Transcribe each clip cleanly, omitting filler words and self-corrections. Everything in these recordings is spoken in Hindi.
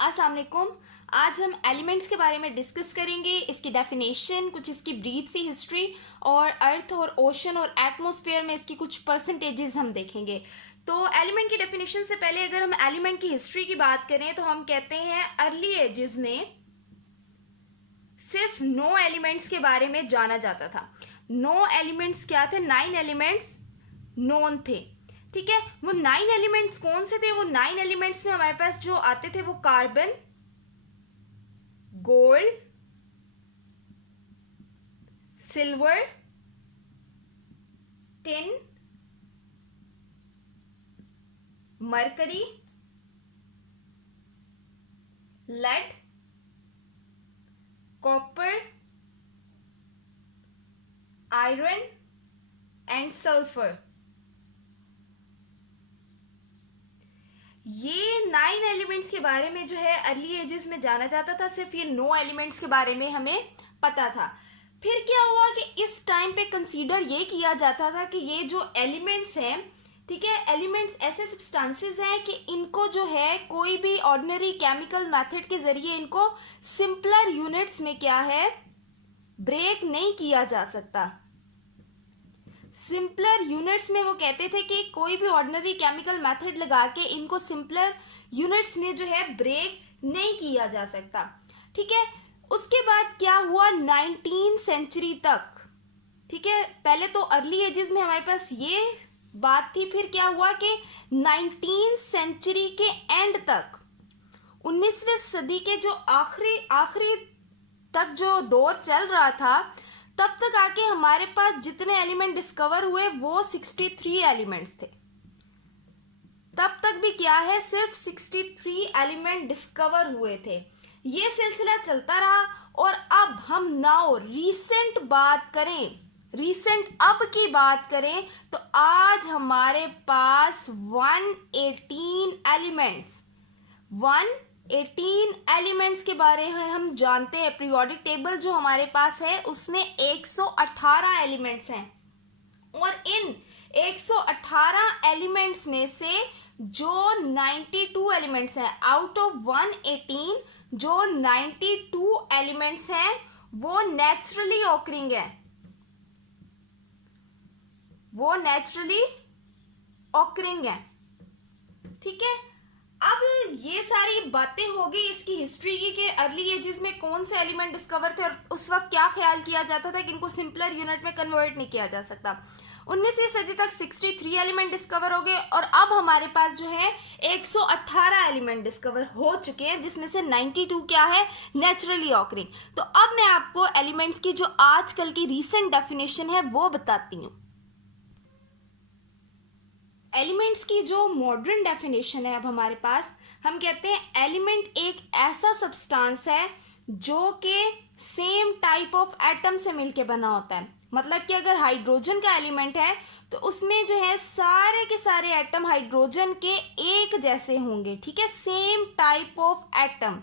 अस्सलाम वालेकुम। आज हम एलिमेंट्स के बारे में डिस्कस करेंगे, इसकी डेफिनेशन, कुछ इसकी ब्रीफ सी हिस्ट्री और अर्थ और ओशन और एटमॉस्फेयर में इसकी कुछ परसेंटेजेस हम देखेंगे। तो एलिमेंट की डेफिनेशन से पहले अगर हम एलिमेंट की हिस्ट्री की बात करें तो हम कहते हैं अर्ली एजेस में सिर्फ 9 एलिमेंट्स के बारे में जाना जाता था। 9 एलिमेंट्स क्या थे? 9 एलिमेंट्स नोन थे। ठीक है, वो 9 एलिमेंट्स कौन से थे? वो 9 एलिमेंट्स में हमारे पास जो आते थे वो carbon, gold, silver, tin, mercury, lead, copper, iron and sulphur. ये 9 एलिमेंट्स के बारे में जो है अर्ली एजेस में जाना जाता था। सिर्फ ये 9 एलिमेंट्स के बारे में हमें पता था। फिर क्या हुआ कि इस टाइम पे कंसीडर ये किया जाता था कि ये जो एलिमेंट्स हैं, ठीक है, एलिमेंट्स ऐसे सब्सटेंसेस हैं कि इनको जो है कोई भी ऑर्डिनरी केमिकल मेथड के जरिए इनको सिंपलर यूनिट्स में क्या है, ब्रेक नहीं किया जा सकता। सिंपलर यूनिट्स में वो कहते थे कि कोई भी ऑर्डिनरी केमिकल मेथड लगा के इनको सिंपलर यूनिट्स में जो है ब्रेक नहीं किया जा सकता। ठीक है, उसके बाद क्या हुआ 19th सेंचुरी तक, ठीक है, पहले तो अर्ली एजेस में हमारे पास ये बात थी। फिर क्या हुआ कि 19th सेंचुरी के एंड तक, 19वीं सदी के जो आखिरी तक जो दौर चल रहा था, तब तक आके हमारे पास जितने एलिमेंट डिस्कवर हुए वो 63 एलिमेंट्स थे। तब तक भी क्या है, सिर्फ 63 एलिमेंट डिस्कवर हुए थे। ये सिलसिला चलता रहा और अब हम नाउ रीसेंट बात करें, रीसेंट अब की बात करें तो आज हमारे पास 118 एलिमेंट्स के बारे में हम जानते हैं। पीरियोडिक टेबल जो हमारे पास है उसमें 118 एलिमेंट्स हैं और इन 118 एलिमेंट्स में से जो 92 एलिमेंट्स हैं, आउट ऑफ 118 जो 92 एलिमेंट्स हैं वो नेचुरली ऑकरिंग है, वो नेचुरली ऑकरिंग है। ठीक है, अब ये सारी बातें हो गई इसकी हिस्ट्री की कि अर्ली एजेस में कौन से एलिमेंट डिस्कवर थे और उस वक्त क्या ख्याल किया जाता था कि इनको सिंपलर यूनिट में कन्वर्ट नहीं किया जा सकता। 19वीं सदी तक 63 एलिमेंट डिस्कवर हो गए और अब हमारे पास जो है 118 एलिमेंट डिस्कवर हो चुके हैं, जिसमें से 92 क्या है, नेचुरली ऑकरिंग। तो अब मैं आपको एलिमेंट्स की जो आजकल की रीसेंट डेफिनेशन है वो बताती हूँ। एलिमेंट्स की जो मॉडर्न डेफिनेशन है अब हमारे पास, हम कहते हैं एलिमेंट एक ऐसा सब्सटेंस है जो कि सेम टाइप ऑफ एटम से मिलके बना होता है। मतलब कि अगर हाइड्रोजन का एलिमेंट है तो उसमें जो है सारे के सारे एटम हाइड्रोजन के एक जैसे होंगे। ठीक है, सेम टाइप ऑफ एटम।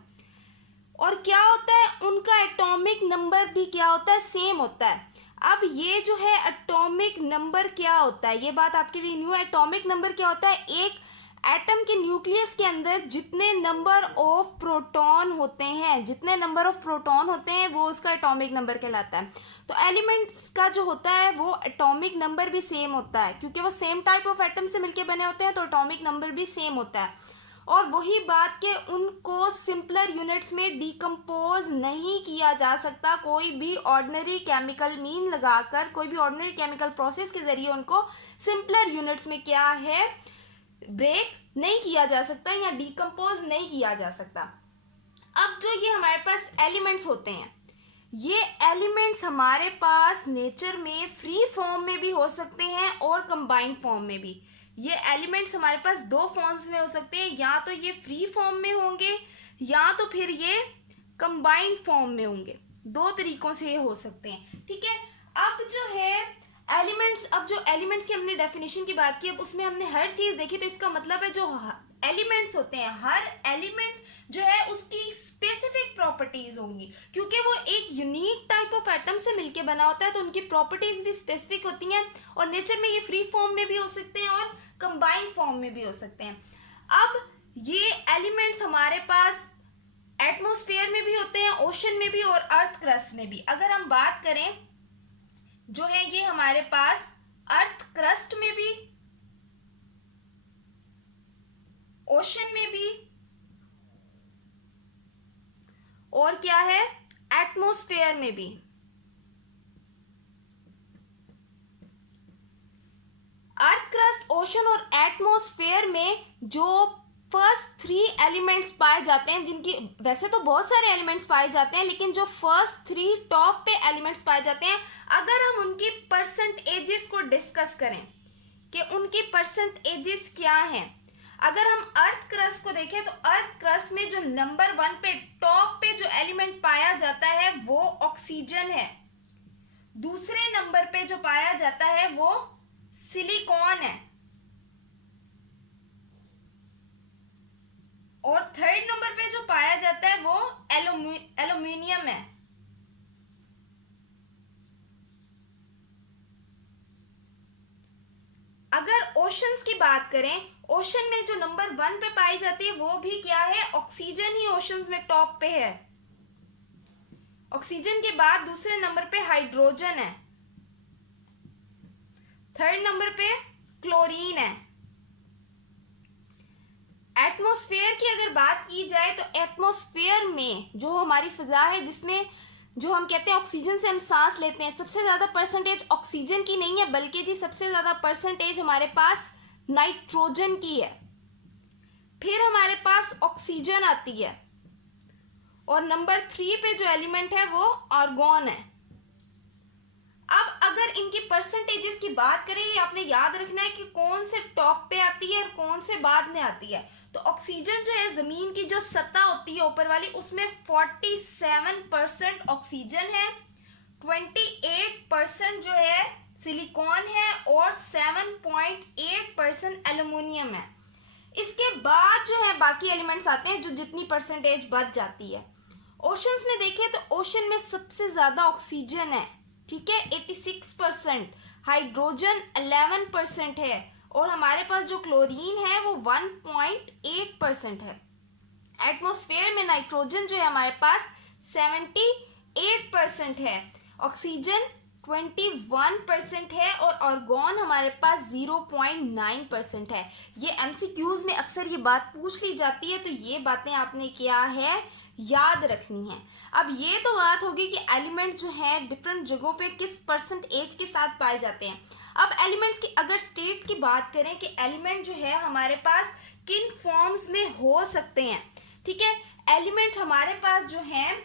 और क्या होता है, उनका एटॉमिक नंबर भी क्या होता है, सेम होता है। अब ये जो है एटॉमिक नंबर क्या होता है, ये बात आपके लिए न्यू है। एटॉमिक नंबर क्या होता है, एक एटम के न्यूक्लियस के अंदर जितने नंबर ऑफ प्रोटॉन होते हैं, जितने नंबर ऑफ प्रोटॉन होते हैं वो उसका एटॉमिक नंबर कहलाता है। तो एलिमेंट्स का जो होता है वो एटॉमिक नंबर भी सेम होता है, क्योंकि वो सेम टाइप ऑफ एटम से मिलके बने होते हैं तो एटॉमिक नंबर भी सेम होता है। और वही बात कि उनको सिंपलर यूनिट्स में डिकम्पोज नहीं किया जा सकता। कोई भी ऑर्डिनरी केमिकल मीन लगाकर, कोई भी ऑर्डिनरी केमिकल प्रोसेस के जरिए उनको सिंपलर यूनिट्स में क्या है, ब्रेक नहीं किया जा सकता या डिकम्पोज नहीं किया जा सकता। अब जो ये हमारे पास एलिमेंट्स होते हैं, ये एलिमेंट्स हमारे पास नेचर में फ्री फॉर्म में भी हो सकते हैं और कंबाइंड फॉर्म में भी। ये एलिमेंट्स हमारे पास 2 फॉर्म्स में हो सकते हैं, या तो ये फ्री फॉर्म में होंगे या तो फिर ये कंबाइंड फॉर्म में होंगे। 2 तरीकों से ये हो सकते हैं। ठीक है, अब जो है एलिमेंट्स, अब जो एलिमेंट्स की हमने डेफिनेशन की बात की, अब उसमें हमने हर चीज़ देखी, तो इसका मतलब है जो एलिमेंट्स होते हैं, हर एलिमेंट जो है उसकी स्पेसिफिक प्रॉपर्टीज होंगी, क्योंकि वो एक यूनिक टाइप ऑफ एटम से मिलके बना होता है तो उनकी प्रॉपर्टीज भी स्पेसिफिक होती हैं। और नेचर में ये फ्री फॉर्म में भी हो सकते हैं और कंबाइंड फॉर्म में भी हो सकते हैं। अब ये एलिमेंट्स हमारे पास एटमॉस्फेयर में भी होते हैं, ओशन में भी और अर्थ क्रस्ट में भी। अगर हम बात करें जो है ये हमारे पास अर्थ क्रस्ट में भी, ओशन में भी, और क्या है एटमॉस्फेयर में भी। अर्थ क्रस्ट, ओशन और एटमॉस्फेयर में जो फर्स्ट 3 एलिमेंट्स पाए जाते हैं, जिनकी वैसे तो बहुत सारे एलिमेंट्स पाए जाते हैं, लेकिन जो फर्स्ट 3 टॉप पे एलिमेंट्स पाए जाते हैं, अगर हम उनकी परसेंटेजेस को डिस्कस करें कि उनकी परसेंटेजेस क्या हैं, अगर हम अर्थ क्रस्ट को देखें तो अर्थ क्रस्ट में जो नंबर 1 पे टॉप पे जो एलिमेंट पाया जाता है वो ऑक्सीजन है। दूसरे नंबर पे जो पाया जाता है वो सिलिकॉन है, और थर्ड नंबर पे जो पाया जाता है वो एल्यूमिनियम है। अगर ओशंस की बात करें, ओशन में जो नंबर 1 पे पाई जाती है वो भी क्या है, ऑक्सीजन ही ओशंस में टॉप पे है। ऑक्सीजन के बाद दूसरे नंबर पे हाइड्रोजन है, थर्ड नंबर पे क्लोरीन है। एटमॉस्फेयर की अगर बात की जाए तो एटमॉस्फेयर में जो हमारी फिजा है, जिसमें जो हम कहते हैं ऑक्सीजन से हम सांस लेते हैं, सबसे ज़्यादा परसेंटेज ऑक्सीजन की नहीं है, बल्कि जी सबसे ज़्यादा परसेंटेज हमारे पास नाइट्रोजन की है। फिर हमारे पास ऑक्सीजन आती है, और नंबर 3 पे जो एलिमेंट है वो आर्गॉन है। अब अगर इनकी परसेंटेजेस की बात करें, ये आपने याद रखना है कि कौन से टॉप पे आती है और कौन से बाद में आती है। तो ऑक्सीजन जो है, जमीन की जो सतह होती है ऊपर वाली, उसमें 47% ऑक्सीजन है, 28% जो है सिलिकॉन है, और 7.8% एल्यूमिनियम है। इसके बाद जो है बाकी एलिमेंट्स आते हैं, जो जितनी परसेंटेज बच जाती है। ओशंस में देखें तो ओशन में सबसे ज़्यादा ऑक्सीजन है, ठीक है, 86%, हाइड्रोजन 11% है, और हमारे पास जो क्लोरीन है वो 1.8% है। एटमॉस्फेयर में नाइट्रोजन जो है हमारे पास 78% है, ऑक्सीजन 21% है, और आर्गॉन हमारे पास 0.9% है। ये एमसीक्यूज में अक्सर ये बात पूछ ली जाती है, तो ये बातें आपने क्या है याद रखनी है। अब ये तो बात होगी कि एलिमेंट जो है डिफरेंट जगहों पे किस परसेंटेज के साथ पाए जाते हैं। अब एलिमेंट्स की अगर स्टेट की बात करें कि एलिमेंट जो है हमारे पास किन फॉर्म्स में हो सकते हैं, ठीक है, एलिमेंट हमारे पास जो है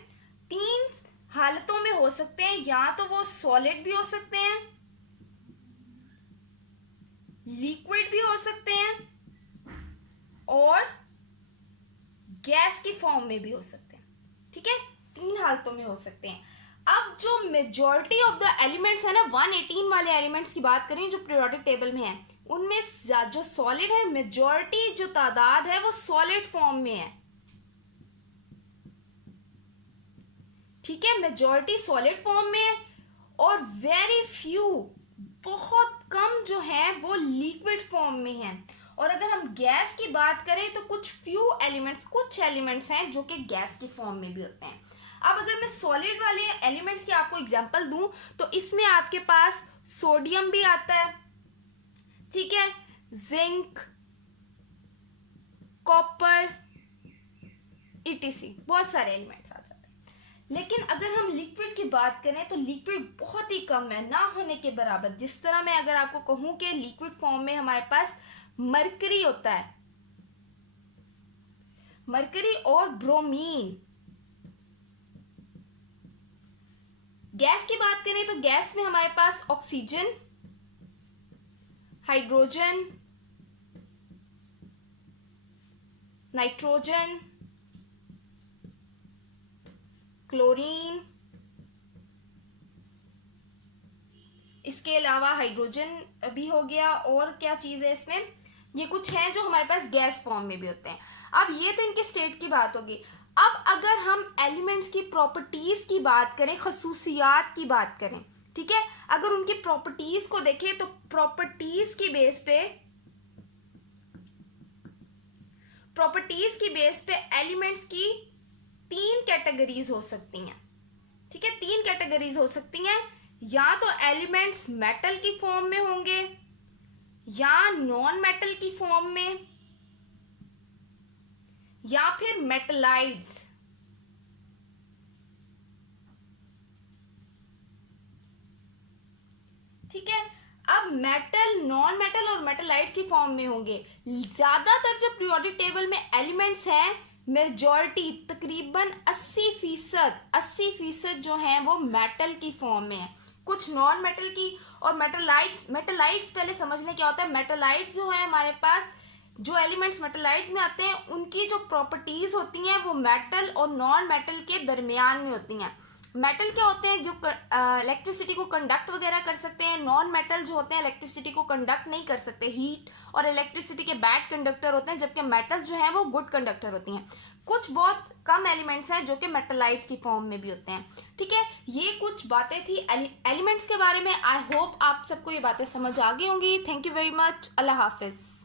3 हालतों में हो सकते हैं। या तो वो सॉलिड भी हो सकते हैं, लिक्विड भी हो सकते हैं, और गैस की फॉर्म में भी हो सकते हैं, ठीक है, 3 हालतों में हो सकते हैं। अब जो मेजॉरिटी ऑफ द एलिमेंट्स है ना, 118 वाले एलिमेंट्स की बात करें जो पीरियोडिक टेबल में है, उनमें जो सॉलिड है, मेजॉरिटी जो तादाद है वो सॉलिड फॉर्म में है, ठीक है, मेजॉरिटी सॉलिड फॉर्म में है, और वेरी फ्यू, बहुत कम जो है वो लिक्विड फॉर्म में है। और अगर हम गैस की बात करें तो कुछ एलिमेंट्स हैं जो कि गैस की फॉर्म में भी होते हैं। अब अगर मैं सॉलिड वाले एलिमेंट्स की आपको एग्जांपल दूं तो इसमें आपके पास सोडियम भी आता है, ठीक है, जिंक, कॉपर, ईटीसी, बहुत सारे एलिमेंट्स आ जाते हैं। लेकिन अगर हम लिक्विड की बात करें तो लिक्विड बहुत ही कम है, ना होने के बराबर। जिस तरह मैं अगर आपको कहूं कि लिक्विड फॉर्म में हमारे पास मरकरी होता है, मरकरी और ब्रोमीन। गैस की बात करें तो गैस में हमारे पास ऑक्सीजन, हाइड्रोजन, नाइट्रोजन, क्लोरीन, इसके अलावा हाइड्रोजन भी हो गया, और क्या चीज़ है इसमें, ये कुछ हैं जो हमारे पास गैस फॉर्म में भी होते हैं। अब ये तो इनके स्टेट की बात होगी। अब अगर हम एलिमेंट्स की प्रॉपर्टीज की बात करें, खसूसियात की बात करें, ठीक है, अगर उनकी प्रॉपर्टीज को देखें तो प्रॉपर्टीज की बेस पे एलिमेंट्स की तीन कैटेगरीज हो सकती हैं, ठीक है, तीन कैटेगरीज हो सकती हैं, या तो एलिमेंट्स मेटल की फॉर्म में होंगे या नॉन मेटल की फॉर्म में या फिर मेटलाइड्स। ठीक है, अब मेटल, नॉन मेटल और मेटलाइट्स की फॉर्म में होंगे। ज्यादातर जो पीरियोडिक टेबल में एलिमेंट्स हैं, मेजॉरिटी तकरीबन 80% जो हैं वो मेटल की फॉर्म में है, कुछ नॉन मेटल की। और मेटलाइट्स पहले समझने क्या होता है। मेटलाइट्स जो है हमारे पास, जो एलिमेंट्स मेटलाइट्स में आते हैं, उनकी जो प्रॉपर्टीज होती हैं वो मेटल और नॉन मेटल के दरमियान में होती हैं। मेटल क्या होते हैं, जो इलेक्ट्रिसिटी को कंडक्ट वगैरह कर सकते हैं। नॉन मेटल जो होते हैं इलेक्ट्रिसिटी को कंडक्ट नहीं कर सकते, हीट और इलेक्ट्रिसिटी के बैड कंडक्टर होते हैं, जबकि मेटल जो है वो गुड कंडक्टर होती हैं। कुछ बहुत कम एलिमेंट्स हैं जो कि मेटलाइट्स की फॉर्म में भी होते हैं। ठीक है, ये कुछ बातें थी एलिमेंट्स के बारे में। आई होप आप सबको ये बातें समझ आ गई होंगी। Thank you very much. अल्लाह हाफिज़।